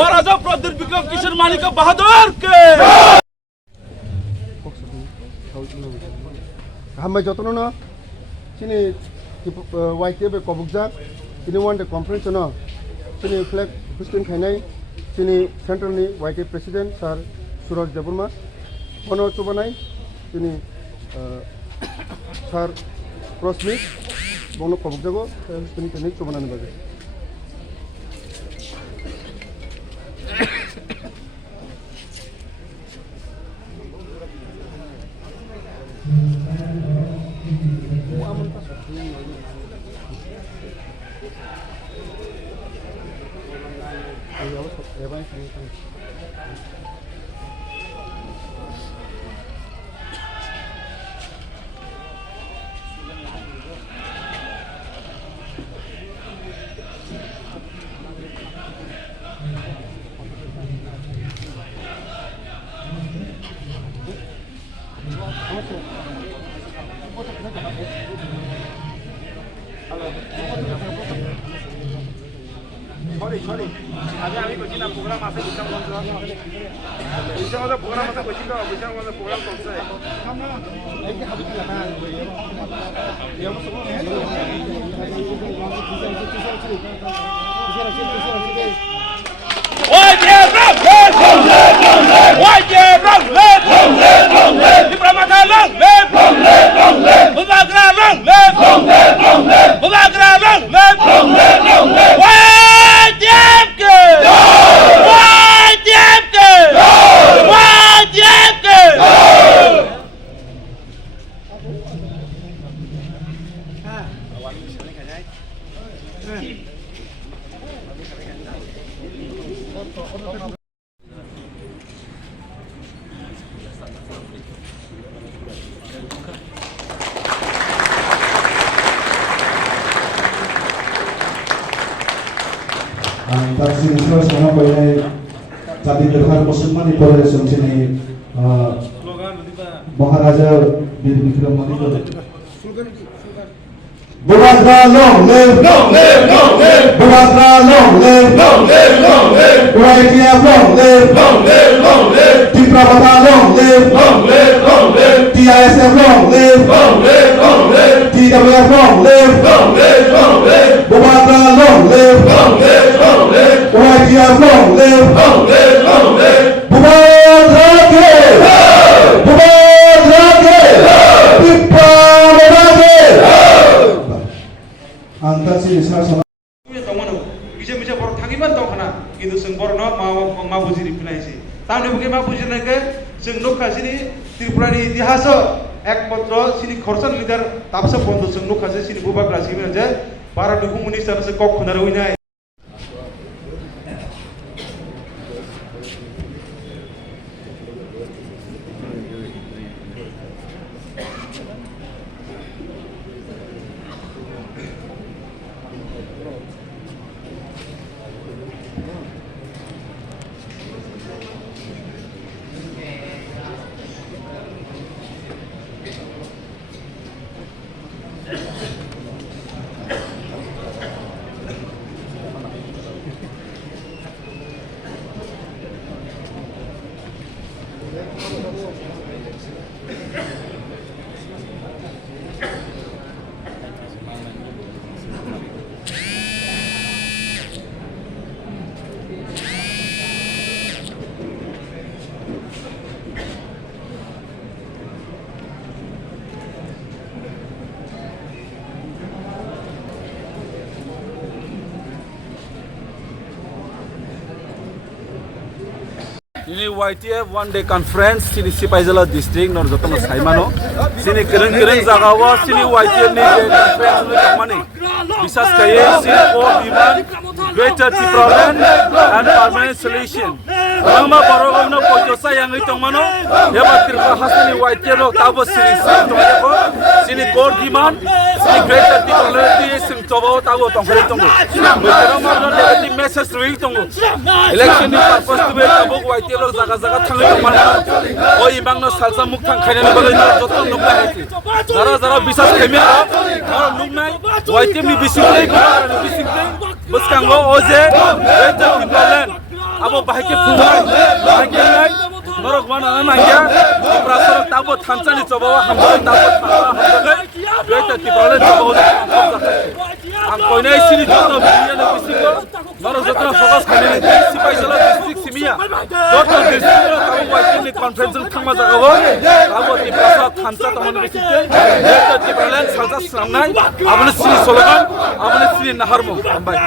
महाराजा प्रदीप विक्रम किशन मालिक बहादुर के हामबाय जतन न सिनि वाइटे बे कबुकजा सिनि वन डे कॉन्फ्रेंस न सिनि फ्लैग होस्टिंग खाइनाय सिनि सेंट्रल नि वाइटे प्रेसिडेंट सर सूरज देबबर्मा बनो चुबानाय सिनि सर प्रस्मित बनो कबुकजागो होस्टिंग खाइनाय चुबानानै बागे Sorry. Abi kocina program masa bisa program masa kocina bisa program konsep. Ini habis kita yang Taksi Islam sana boleh jadi berhar musulman di Polres sini Maharaja Bid Vikram Manik. Bumatra long live, Bumatra long live, Uraitia long live, Tiprabata long live, TISF long live, TWF long live, Bumatra long live, Uraitia long live, Bumatra ke, Bumatra ke, Tiprabata ke. Antar si Islam sana. Bisa baru tangiman tau kana, itu sengkor no mau bujiri pinai si. Tahun ini mau bujiri nake, sengnuk kasini Tripura ni itihasa ekmatra sini khorsan leader tapsa pondo sengnuk kasih sini bubak rasi aja para dukung minister sekok kena ruinai. Ini YTF one day conference sini Sipaijala district nor jotono saimano sini kereng jagawa sini YTF ni conference ni kamani bisas kaye sini ko biman greater Tripura and permanent solution nangma borogomno pojosa yangi tongmano eba tirpa hasini white lo tabo sini sing tongko sini core demand sini greater equality sing tobo tabo tongkhari tongo mutero marno negative message rui tongo election ni purpose to be tabo white lo jaga jaga thangi tongmano oi imangno salsa muk thang khainani bagoi no joto nukna haiti jara bisas khemia aro nuknai white ni bisingtei bisingtei buskango oje greater equality abo bahike phumai bahike nai norok mana nangya prasarok tabo thamchani chobawa hambai tabo hambai greater equality chobawa ang koinai sini joto biya na bisingo norok joto focus khane sipaisala district simia joto district tabo white ni conference thangma jagawo tabo ti prasa thamcha tamon bisite greater equality salsa samnai abone sini slogan abone sini naharmo hambai